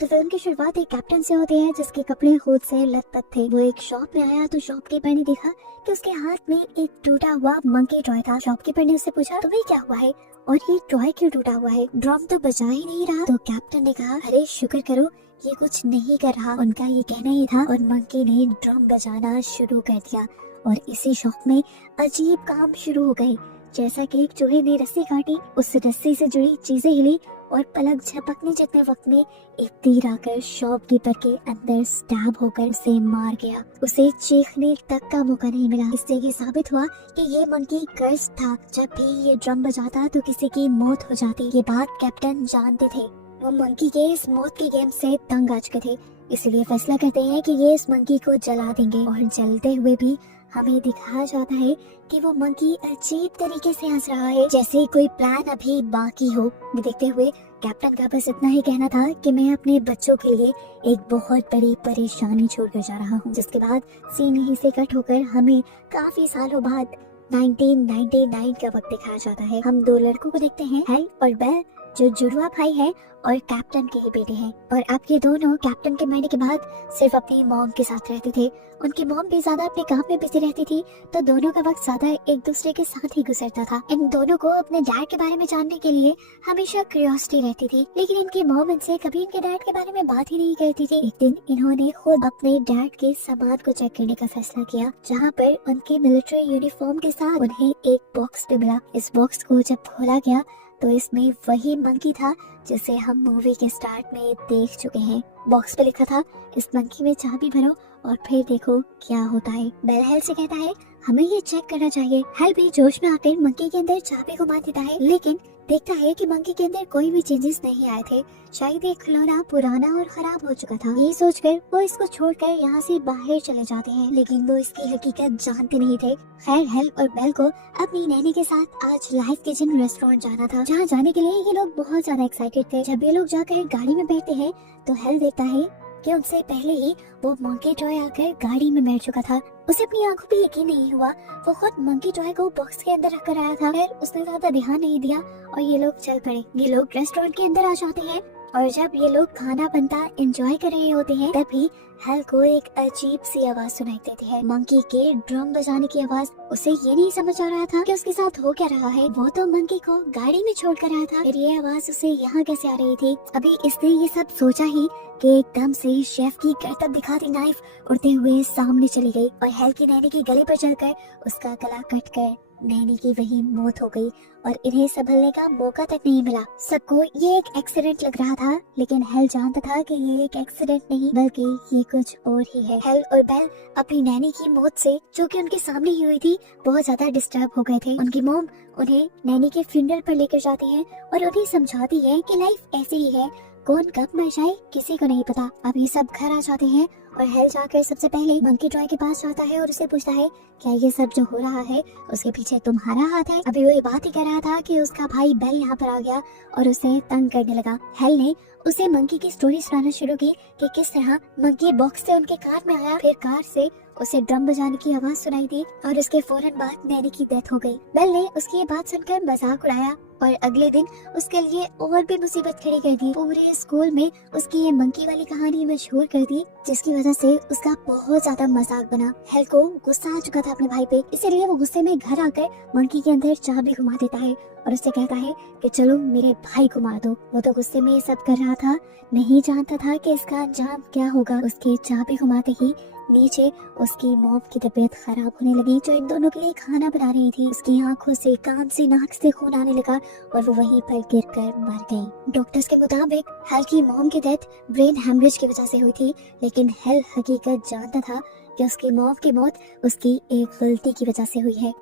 तो फिल्म की शुरुआत एक कैप्टन से होती है जिसके कपड़े खुद से लथपथ थे। वो एक शॉप में आया तो शॉपकीपर ने देखा कि उसके हाथ में एक टूटा हुआ मंकी टॉय था। शॉपकीपर ने उससे पूछा, तुम्हें क्या हुआ है और ये टॉय क्यों टूटा हुआ है? ड्रम तो बजा ही नहीं रहा। तो कैप्टन ने कहा, अरे शुक्र करो, ये कुछ नहीं कर रहा। उनका ये कहना ही था और मंकी ने ड्रम बजाना शुरू कर दिया और इसी शॉप में अजीब काम शुरू हो गए। जैसा कि एक चूहे ने रस्सी काटी, उस रस्सी से जुड़ी चीजें हिली और पलक झपकने जितने वक्त में एक तीर आकर शॉपकीपर के अंदर स्टैब होकर उसे मार गया। उसे चीखने तक का मौका नहीं मिला। इससे ये साबित हुआ कि ये मंकी कर्स था। जब भी ये ड्रम बजाता तो किसी की मौत हो जाती। ये बात कैप्टन जानते थे। वो मंकी के इस मौत के गेम से तंग आ चुके थे, इसलिए फैसला करते हैं कि ये इस मंकी को जला देंगे। और जलते हुए भी हमें दिखाया जाता है कि वो मंकी अजीब तरीके से हंस रहा है, जैसे कोई प्लान अभी बाकी हो। देखते हुए कैप्टन का बस इतना ही कहना था कि मैं अपने बच्चों के लिए एक बहुत बड़ी परेशानी छोड़कर जा रहा हूँ। जिसके बाद सीन यहीं से कट होकर हमें काफी सालों बाद 1999 का वक्त दिखाया जाता है। हम दो लड़कों को देखते हैं, हेल और बेल, जो जुड़वा भाई है और कैप्टन के ही बेटे हैं। और अब ये दोनों कैप्टन के मरने के बाद सिर्फ अपनी मॉम के साथ रहते थे। उनकी मॉम भी ज्यादा अपने काम में बिजी रहती थी, तो दोनों का वक्त ज्यादा एक दूसरे के साथ ही गुजरता था। इन दोनों को अपने डैड के बारे में जानने के लिए हमेशा क्यूरियोसिटी रहती थी, लेकिन इनकी मॉम इनसे कभी इनके डैड के बारे में बात ही नहीं करती थी। एक दिन इन्होंने खुद अपने डैड के सामान को चेक करने का फैसला किया, जहाँ पर उनके मिलिट्री यूनिफॉर्म के साथ उन्हें एक बॉक्स भी मिला। इस बॉक्स को जब खोला गया तो इसमें वही मंकी था जिसे हम मूवी के स्टार्ट में देख चुके हैं। बॉक्स पे लिखा था, इस मंकी में चाबी भरो और फिर देखो क्या होता है। बेल हेल से कहता है, हमें ये चेक करना चाहिए। हेल भी जोश में आकर मंकी के अंदर चाबी को मार देता है, लेकिन देखता है कि मंकी के अंदर कोई भी चेंजेस नहीं आए थे। शायद ये खिलौना पुराना और खराब हो चुका था। यही सोचकर वो इसको छोड़कर यहाँ से बाहर चले जाते हैं, लेकिन वो इसकी हकीकत जानते नहीं थे। खैर, हेल और बेल को अपनी नैनी के साथ आज लाइफ किचन रेस्टोरेंट जाना था, जहाँ जाने के लिए ये लोग बहुत ज्यादा एक्साइटेड थे। जब ये लोग जाकर गाड़ी में बैठते हैं तो हेल देखता है कि उनसे पहले ही वो मंकी टॉय आकर गाड़ी में बैठ चुका था। उसे अपनी आंखों पे यकीन नहीं हुआ। वो खुद मंकी टॉय को बॉक्स के अंदर रखकर आया था। फिर उसने ज्यादा ध्यान नहीं दिया और ये लोग चल पड़े। ये लोग रेस्टोरेंट के अंदर आ जाते हैं और जब ये लोग खाना बनता एंजॉय कर रहे होते हैं, तभी हेल को एक अजीब सी आवाज सुनाई देती है, मंकी के ड्रम बजाने की आवाज। उसे ये नहीं समझ आ रहा था कि उसके साथ हो क्या रहा है। वो तो मंकी को गाड़ी में छोड़कर आया था, फिर ये आवाज उसे यहाँ कैसे आ रही थी। अभी इसने ये सब सोचा ही कि एकदम से शेफ की करतब दिखाती नाइफ उड़ते हुए सामने चली गई और हेल की नैनी के गले पर चढ़कर उसका गला कट कर नैनी की वही मौत हो गई और इन्हें संभलने का मौका तक नहीं मिला। सबको ये एक एक्सीडेंट लग रहा था, लेकिन हेल जानता था कि ये एक एक्सीडेंट नहीं बल्कि ये कुछ और ही है। हेल और बेल अपनी नैनी की मौत से, जो कि उनके सामने ही हुई थी, बहुत ज्यादा डिस्टर्ब हो गए थे। उनकी मॉम उन्हें नैनी के फ्यूनरल पर लेकर जाती है और उन्हें समझाती है कि लाइफ ऐसी ही है, कौन कब मर जाए किसी को नहीं पता। अब ये सब घर आ जाते हैं और हेल जाकर सबसे पहले मंकी टॉय के पास जाता है और उसे पूछता है, क्या ये सब जो हो रहा है उसके पीछे तुम्हारा हाथ है? अभी वो ये बात ही कर रहा था कि उसका भाई बेल यहाँ पर आ गया और उसे तंग करने लगा। हेल ने उसे मंकी की स्टोरी सुनाना शुरू की कि किस तरह मंकी बॉक्स से उनके कार में आया, फिर कार से उसे ड्रम बजाने की आवाज सुनाई दी और उसके फौरन बाद नैनी की डेथ हो गई। बेल ने उसकी ये बात सुनकर मजाक उड़ाया और अगले दिन उसके लिए और भी मुसीबत खड़ी कर दी। पूरे स्कूल में उसकी ये मंकी वाली कहानी मशहूर कर दी, जिसकी वजह से उसका बहुत ज्यादा मजाक बना। हेल को गुस्सा आ चुका था अपने भाई पे, इसीलिए वो गुस्से में घर आकर मंकी के अंदर चाबी घुमा देता है और उससे कहता है कि चलो मेरे भाई को मार दो। वो तो गुस्से में ये सब कर रहा था, नहीं जानता था कि इसका अंजाम क्या होगा। उसके चाबी घुमाते ही नीचे उसकी मॉम की तबीयत खराब होने लगी, जो इन दोनों के लिए खाना बना रही थी। उसकी आंखों से, कान से, नाक से खून आने लगा और वो वहीं पर गिरकर मर गई। डॉक्टर्स के मुताबिक हेल की मॉम की डेथ ब्रेन हेमरेज की वजह से हुई थी, लेकिन हेल हकीकत जानता था कि उसकी मॉम की मौत उसकी एक गलती की वजह से हुई है।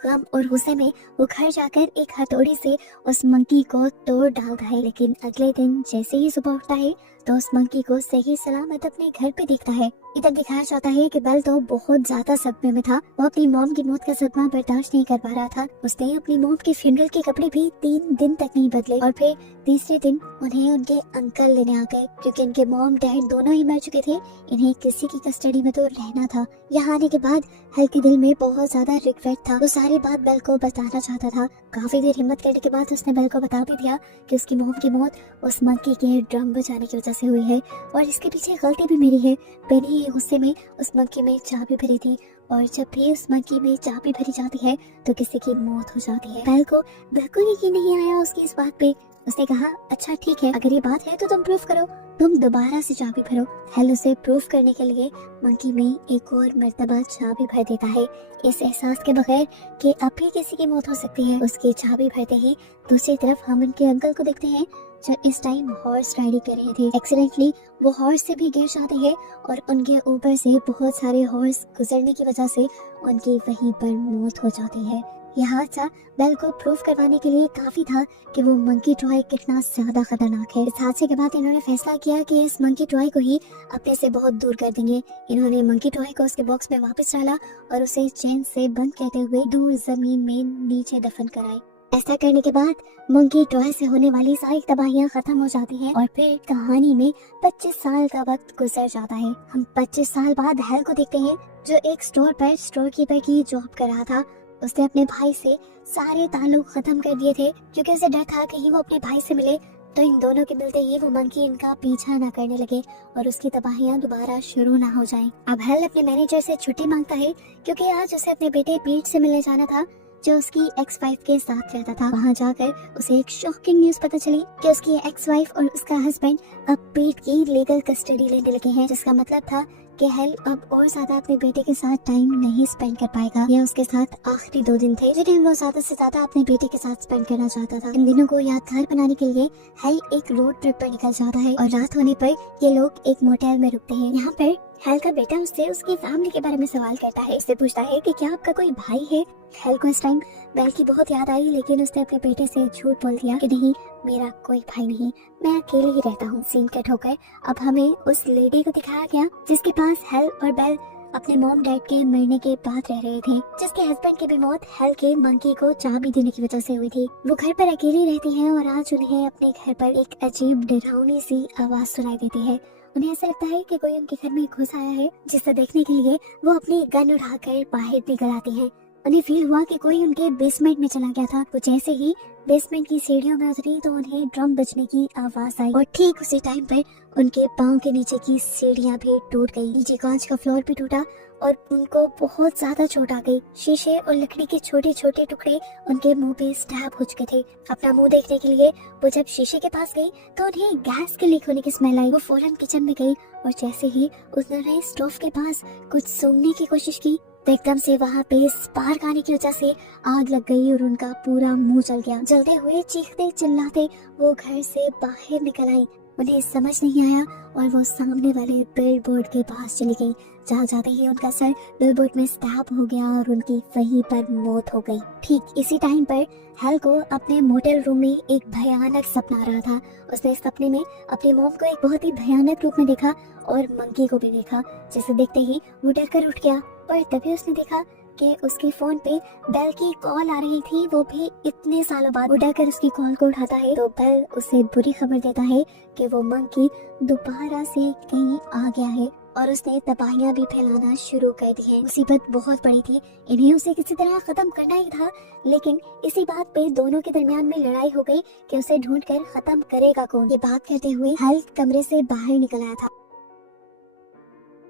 गम और गुस्से में वो घर जाकर एक हथौड़ी से उस मंकी को तोड़ डालता है, लेकिन अगले दिन जैसे ही सुबह उठता है तो उस मंकी को सही सलामत अपने घर पे दिखता है। इधर दिखाया जाता है कि बेल तो बहुत ज्यादा सदमे में था। वो अपनी मॉम की मौत का सदमा बर्दाश्त नहीं कर पा रहा था। उसने अपनी मॉम के फ्यूनरल के कपड़े भी 3 दिन तक नहीं बदले और फिर तीसरे दिन उन्हें उनके अंकल लेने आ गए, क्योंकि इनके मॉम डैड दोनों ही मर चुके थे। इन्हें किसी की कस्टडी में तो रहना था। यहाँ आने के बाद हेल के दिल में बहुत ज्यादा रिग्रेट था। वो सारी सारी बात बेल को बताना चाहता था। काफी देर हिम्मत करने के बाद उसने बेल को बता भी दिया कि उसकी मॉम की मौत उस मंकी के ड्रम बजाने की वजह से हुई है और इसके पीछे गलती भी मेरी है। मैंने ये गुस्से में उस मंकी में चाबी भरी थी और जब भी उस मंकी में चाबी भरी जाती है तो किसी की मौत हो जाती है। बेल को बिल्कुल यकीन नहीं आया उसकी इस बात पे। उसने कहा, अच्छा ठीक है, अगर ये बात है तो तुम प्रूफ करो, तुम दोबारा से चाबी भरो। हेल उसे प्रूफ करने के लिए मंकी में एक और मर्तबा चाबी भर देता है, इस एहसास के बगैर कि अब भी किसी की मौत हो सकती है। उसकी चाबी भरते ही दूसरी तरफ हम उनके अंकल को देखते हैं जो इस टाइम हॉर्स राइडिंग कर रहे थे। एक्सीडेंटली वो हॉर्स से भी गिर जाते हैं और उनके ऊपर से बहुत सारे हॉर्स गुजरने की वजह से उनकी वहीं पर मौत हो जाती है। यह हादसा बेल को प्रूफ करवाने के लिए काफी था कि वो मंकी टॉय कितना ज्यादा खतरनाक है। इस हादसे के बाद इन्होंने फैसला किया कि इस मंकी टॉय को ही अपने से बहुत दूर कर देंगे। इन्होंने मंकी टॉय को उसके बॉक्स में वापस डाला और उसे चेन से बंद करते हुए दूर जमीन में नीचे दफन कराए। ऐसा करने के बाद मंकी टॉय से होने वाली सारी तबाहियां खत्म हो जाती हैं और फिर कहानी में 25 साल का वक्त गुजर जाता है। हम 25 साल बाद हेल को देखते हैं जो एक स्टोर पर स्टोर कीपर की जॉब कर रहा था। उसने अपने भाई से सारे ताल्लुक खत्म कर दिए थे क्योंकि उसे डर था कहीं वो अपने भाई से मिले तो इन दोनों के मिलते ही वो मंकी इनका पीछा न करने लगे और उसकी तबाहियां दोबारा शुरू ना हो जाएं। अब हेल अपने मैनेजर से छुट्टी मांगता है क्योंकि आज उसे अपने बेटे पीट से मिलने जाना था जो उसकी एक्स वाइफ के साथ रहता था। वहाँ जाकर उसे एक शॉकिंग न्यूज पता चली कि उसकी एक्स वाइफ और उसका हस्बैंड अब पीट की लीगल कस्टडी लेने लगे हैं, जिसका मतलब था कि हेल अब और ज्यादा अपने बेटे के साथ टाइम नहीं स्पेंड कर पाएगा। यह उसके साथ आखिरी 2 दिन थे जिन्हें वो ज्यादा से ज्यादा अपने बेटे के साथ स्पेंड करना चाहता था। इन दिनों को यादगार बनाने के लिए हेल एक रोड ट्रिप पर निकल जाता है और रात होने पर ये लोग एक मोटेल में रुकते हैं। यहाँ पर हेल का बेटा उससे उसकी फैमिली के बारे में सवाल करता है। उससे पूछता है कि क्या आपका कोई भाई है। हेल को इस टाइम बेल की बहुत याद आई, लेकिन उसने अपने बेटे से झूठ बोल दिया कि नहीं, मेरा कोई भाई नहीं, मैं अकेले ही रहता हूँ। सीन कट होकर अब हमें उस लेडी को दिखाया गया जिसके पास हेल और बेल अपने मॉम डैड के मरने के बाद रह रहे थे, जिसके हस्बैंड की भी मौत हेल के मंकी को चाबी देने की वजह से हुई थी। वो घर पर अकेली रहती हैं और आज उन्हें अपने घर पर एक अजीब डरावनी सी आवाज सुनाई देती है। उन्हें ऐसा लगता है कि कोई उनके घर में घुस आया है, जिसे देखने के लिए वो अपनी गन उठाकर बाहर निकल आती हैं। उन्हें फील हुआ कि कोई उनके बेसमेंट में चला गया था। वो जैसे ही बेसमेंट की सीढ़ियों में उतरी तो उन्हें ड्रम बजने की आवाज आई और ठीक उसी टाइम पर उनके पाँव के नीचे की सीढ़ियां भी टूट गई। नीचे कांच का फ्लोर भी टूटा और उनको बहुत ज्यादा चोट आ गई। शीशे और लकड़ी के छोटे छोटे टुकड़े उनके मुंह पे स्टैब हो चुके थे। अपना मुंह देखने के लिए वो जब शीशे के पास गई तो उन्हें गैस के लीक होने की स्मेल आई। वो फौरन किचन में गई और जैसे ही उन्होंने स्टोव के पास कुछ सूंघने की कोशिश की तो एकदम से वहाँ पे स्पार्क आने की वजह से आग लग गई और उनका पूरा मुंह जल गया। जलते हुए चीखते चिल्लाते वो घर से बाहर निकल आई। उन्हें समझ नहीं आया और वो सामने वाले बिल बोर्ड के पास चली गई, जहाँ जाते ही उनका सर बिल बोर्ड में स्टैब हो गया और उनकी वहीं पर मौत हो गई। ठीक इसी टाइम पर हेल को अपने मोटेल रूम में एक भयानक सपना आ रहा था। उसने इस सपने में अपनी मॉम को एक बहुत ही भयानक रूप में देखा और मंकी को भी देखा, जिसे देखते ही वो डर कर उठ गया और तभी उसने देखा कि उसके फोन पे बेल की कॉल आ रही थी, वो भी इतने सालों बाद। वो डरकर उसकी कॉल को उठाता है तो बेल उसे बुरी खबर देता है कि वो मंकी दोबारा से कहीं आ गया है और उसने तबाहियां भी फैलाना शुरू कर दी है। मुसीबत बहुत बड़ी थी, इन्हें उसे किसी तरह खत्म करना ही था, लेकिन इसी बात पे दोनों के दरमियान में लड़ाई हो गई कि उसे ढूंढकर खत्म करेगा कौन। ये बात करते हुए हेल कमरे से बाहर निकल आया था।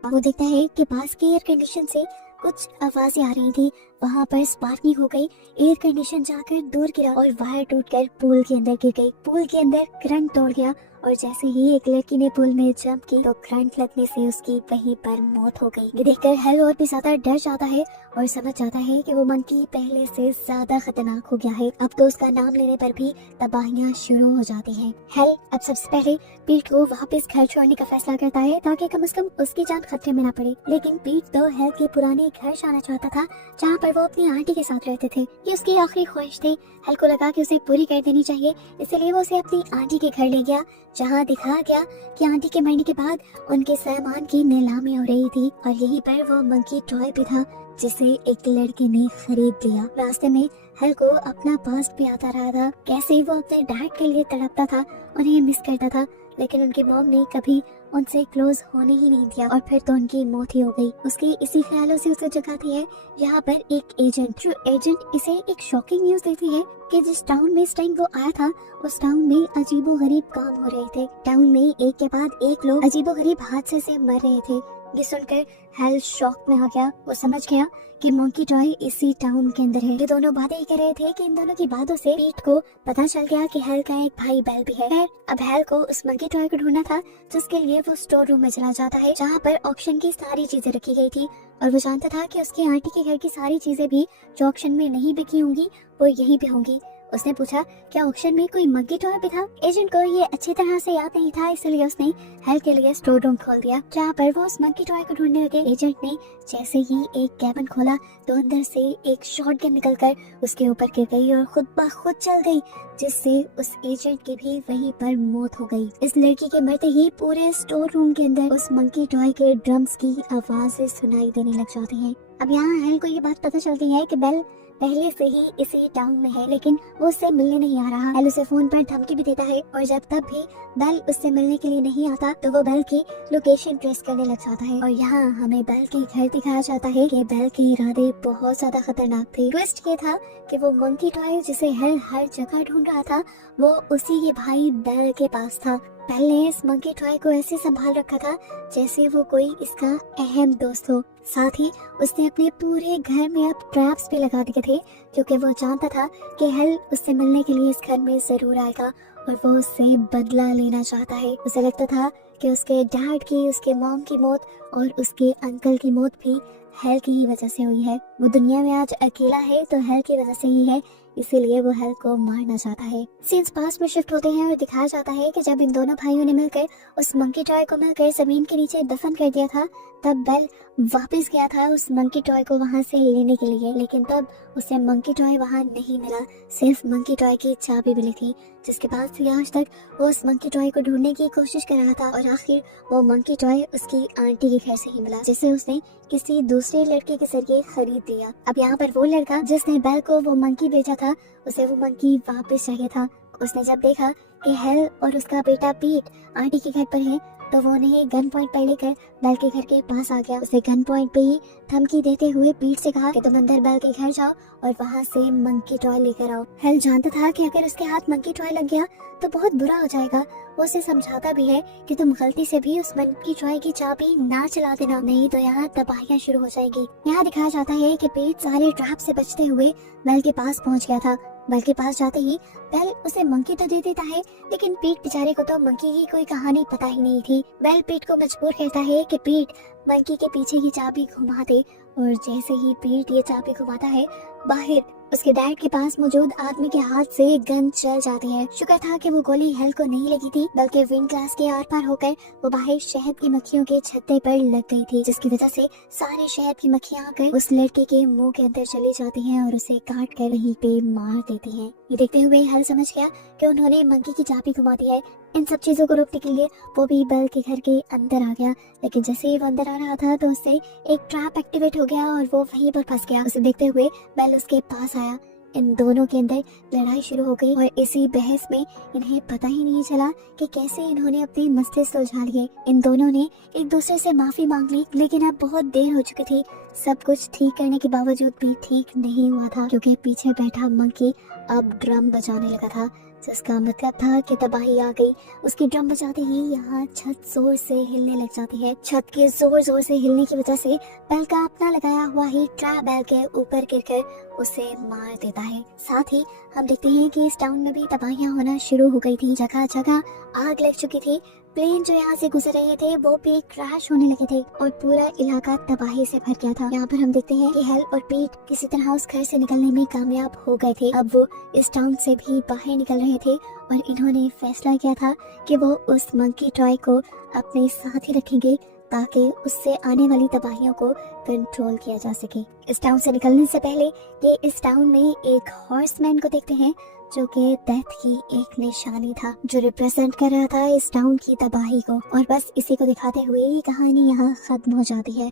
वो देखता है कि पास के एयर कंडीशन से कुछ आवाजें आ रही थी। वहाँ पर स्पार्किंग हो गई, एयर कंडीशन जाकर दूर गिरा और वायर टूटकर पूल के अंदर गिर गई। पूल के अंदर करंट तोड़ गया और जैसे ही एक लड़की ने पूल में जंप की तो करंट लगने से उसकी वहीं पर मौत हो गई। ये देखकर हेल और भी ज्यादा डर जाता है और समझ जाता है कि वो मंकी पहले से ज्यादा खतरनाक हो गया है। अब तो उसका नाम लेने पर भी तबाहियां शुरू हो जाती हैं। हेल अब सबसे पहले पीट को वापस घर छोड़ने का फैसला करता है ताकि कम से कम उसकी जान खतरे में न पड़े। लेकिन पीट तो हेल के पुराने घर जाना चाहता था जहाँ पर वो अपनी आंटी के साथ रहते थे। ये उसकी आखिरी ख्वाहिश थी। हेल को लगा कि उसे पूरी कर देनी चाहिए, इसलिए वो उसे अपनी आंटी के घर ले गया, जहाँ दिखाया गया कि आंटी के मरने के बाद उनके सामान की नीलामी हो रही थी और यहीं पर वो मंकी टॉय भी था जिसे एक लड़के ने खरीद लिया। रास्ते में हेल को अपना पास्ट भी आता रहा था, कैसे वो अपने डैड के लिए तड़पता था उन्हें मिस करता था, लेकिन उनकी मॉम ने कभी उनसे क्लोज होने ही नहीं दिया और फिर तो उनकी मौत ही हो गई। उसके इसी ख्यालों से उसे जगाती है यहाँ पर एक एजेंट। जो एजेंट इसे एक शॉकिंग न्यूज देती है कि जिस टाउन में इस टाइम वो आया था, उस टाउन में अजीबोगरीब काम हो रहे थे। टाउन में एक के बाद एक लोग अजीबोगरीब हादसे से मर रहे थे। ये सुनकर हेल शॉक में आ गया। वो समझ गया कि मंकी टॉय इसी टाउन के अंदर है। ये दोनों बातें ही कर रहे थे कि इन दोनों की बातों से पीट को पता चल गया कि हेल का एक भाई बेल भी है। अब हेल को उस मंकी टॉय को ढूंढना था, जिसके लिए वो स्टोर रूम में चला जाता है, जहाँ पर ऑक्शन की सारी चीजें रखी गई थी। और वो जानता था कि उसकी आंटी के घर की सारी चीजें भी जो ऑक्शन में नहीं बिकी होंगी, वो यहीं पे होंगी। उसने पूछा क्या ऑक्शन में कोई मंकी टॉय भी था। एजेंट को ये अच्छी तरह से याद नहीं था, इसलिए उसने हेल के लिए स्टोर रूम खोल दिया, जहाँ पर वो उस मंकी टॉय को ढूंढने लगे। एजेंट ने जैसे ही एक कैबिन खोला तो अंदर से एक शॉटगन निकलकर उसके ऊपर गिर गई और खुद ब खुद चल गई, जिससे उस एजेंट की भी वहीं पर मौत हो गई। इस लड़की के मरते ही पूरे स्टोर रूम के अंदर उस मंकी टॉय के ड्रम्स की आवाजें सुनाई देने लग जाती हैं। अब यहाँ हेल को ये बात पता चलती है कि बेल पहले से ही इसी टाउन में है, लेकिन वो उससे मिलने नहीं आ रहा। बेल उसे फोन पर धमकी भी देता है और जब तब भी बेल उससे मिलने के लिए नहीं आता तो वो बेल की लोकेशन ट्रेस करने लग जाता है। और यहाँ हमें बेल के घर दिखाया जाता है कि बेल के इरादे बहुत ज्यादा खतरनाक थे। ट्विस्ट ये था कि वो मंकी टॉय जिसे हेल हर जगह ढूंढ रहा था, वो उसी के भाई बेल के पास था। बेल ने इस मंकी टॉय को ऐसे संभाल रखा था जैसे वो कोई इसका अहम दोस्त हो। साथ ही उसने अपने पूरे घर में अब ट्रैप्स भी लगा दिए थे, क्योंकि वो जानता था कि हेल उससे मिलने के लिए इस घर में जरूर आएगा और वो उससे बदला लेना चाहता है। उसे लगता था कि उसके डैड की, उसके मॉम की मौत और उसके अंकल की मौत भी हेल की ही वजह से हुई है। वो दुनिया में आज अकेला है तो हेल की वजह से ही है, इसीलिए वो हेल को मारना चाहता है। सीन्स पास में शिफ्ट होते हैं और दिखाया जाता है कि जब इन दोनों भाइयों ने मिलकर उस मंकी टॉय को मिलकर जमीन के नीचे दफन कर दिया था, तब बेल वापस गया था उस मंकी टॉय को वहां से लेने के लिए, लेकिन तब उसे मंकी टॉय वहां नहीं मिला, सिर्फ मंकी टॉय की चाबी मिली थी, जिसके बाद से आज तक वो उस मंकी टॉय को ढूंढने की कोशिश कर रहा था। और आखिर वो मंकी टॉय उसकी आंटी के घर से ही मिला, जिसे उसने किसी दूसरे लड़के के जरिए खरीद लिया। अब यहाँ पर वो लड़का जिसने बेल को वो मंकी भेजा था, उसे वो मंकी वापस चाहिए था। उसने जब देखा कि हेल और उसका बेटा पीट आंटी के घर पर है, तो वो उन्हें गन पॉइंट पर लेकर बेल के घर के पास आ गया। उसे गन पॉइंट पे ही धमकी देते हुए पीट से कहा कि तुम अंदर बेल के घर जाओ और वहाँ से मंकी टॉय लेकर आओ। हेल जानता था कि अगर उसके हाथ मंकी टॉय लग गया तो बहुत बुरा हो जाएगा। वो उसे समझाता भी है कि तुम गलती से भी उस मंकी टॉय की चाबी ना चला देना, नहीं तो यहाँ तबाहियां शुरू हो जाएगी। यहाँ दिखाया जाता है कि पीट सारे ट्रैप से बचते हुए बेल के पास पहुँच गया था। बेल के पास जाते ही बेल उसे मंकी तो दे देता है, लेकिन पीट बेचारे को तो मंकी की कोई कहानी पता ही नहीं थी। बेल पीट को मजबूर करता है कि पीट मंकी के पीछे की चाबी घुमा दे, और जैसे ही पीट ये चाबी घुमाता है, बाहर उसके डैड के पास मौजूद आदमी के हाथ से गन चल जाती है। शुक्र था कि वो गोली हेल को नहीं लगी थी, बल्कि विंड ग्लास के आर पार होकर वो बाहर शहद की मक्खियों के छत्ते पर लग गई थी, जिसकी वजह से सारे शहद की मक्खियां आकर उस लड़के के मुंह के अंदर चली जाती हैं और उसे काट कर वहीं पे मार देती हैं। ये देखते हुए हेल समझ गया कि उन्होंने मंकी की चाबी घुमा दी है। इन सब चीजों को रोकने के लिए वो भी बेल के घर के अंदर आ गया, लेकिन जैसे ही वो अंदर आ रहा था तो उससे एक ट्रैप एक्टिवेट हो गया और वो वहीं पर फंस गया। उसे देखते हुए बेल उसके पास आया। इन दोनों के अंदर लड़ाई शुरू हो गई और इसी बहस में इन्हें पता ही नहीं चला कि कैसे इन्होंने अपने मस्तिष्क सुलझा लिए। इन दोनों ने एक दूसरे से माफी मांग ली, लेकिन अब बहुत देर हो चुकी थी। सब कुछ ठीक करने के बावजूद भी ठीक नहीं हुआ था, क्योंकि पीछे बैठा मंकी अब ड्रम बजाने लगा था, जिसका मतलब था कि तबाही आ गई। उसकी ड्रम बजाते ही यहाँ छत जोर से हिलने लग जाती है। छत के जोर जोर से हिलने की वजह से बेल का अपना लगाया हुआ ही ट्रैप बेल के ऊपर गिरकर उसे मार देता है। साथ ही हम देखते हैं कि इस टाउन में भी तबाहियां होना शुरू हो गई थी। जगह जगह आग लग चुकी थी। प्लेन जो यहाँ से गुजर रहे थे वो भी क्रैश होने लगे थे और पूरा इलाका तबाही से भर गया था। यहाँ पर हम देखते हैं कि हेल और पीट किसी तरह उस घर से निकलने में कामयाब हो गए थे। अब वो इस टाउन से भी बाहर निकल रहे थे और इन्होंने फैसला किया था कि वो उस मंकी टॉय को अपने साथ ही रखेंगे, ताकि उससे आने वाली तबाहियों को कंट्रोल किया जा सके। इस टाउन से निकलने से पहले ये इस टाउन में एक हॉर्समैन को देखते हैं, जो कि डेथ की एक निशानी था, जो रिप्रेजेंट कर रहा था इस टाउन की तबाही को। और बस इसी को दिखाते हुए ये कहानी यहाँ खत्म हो जाती है।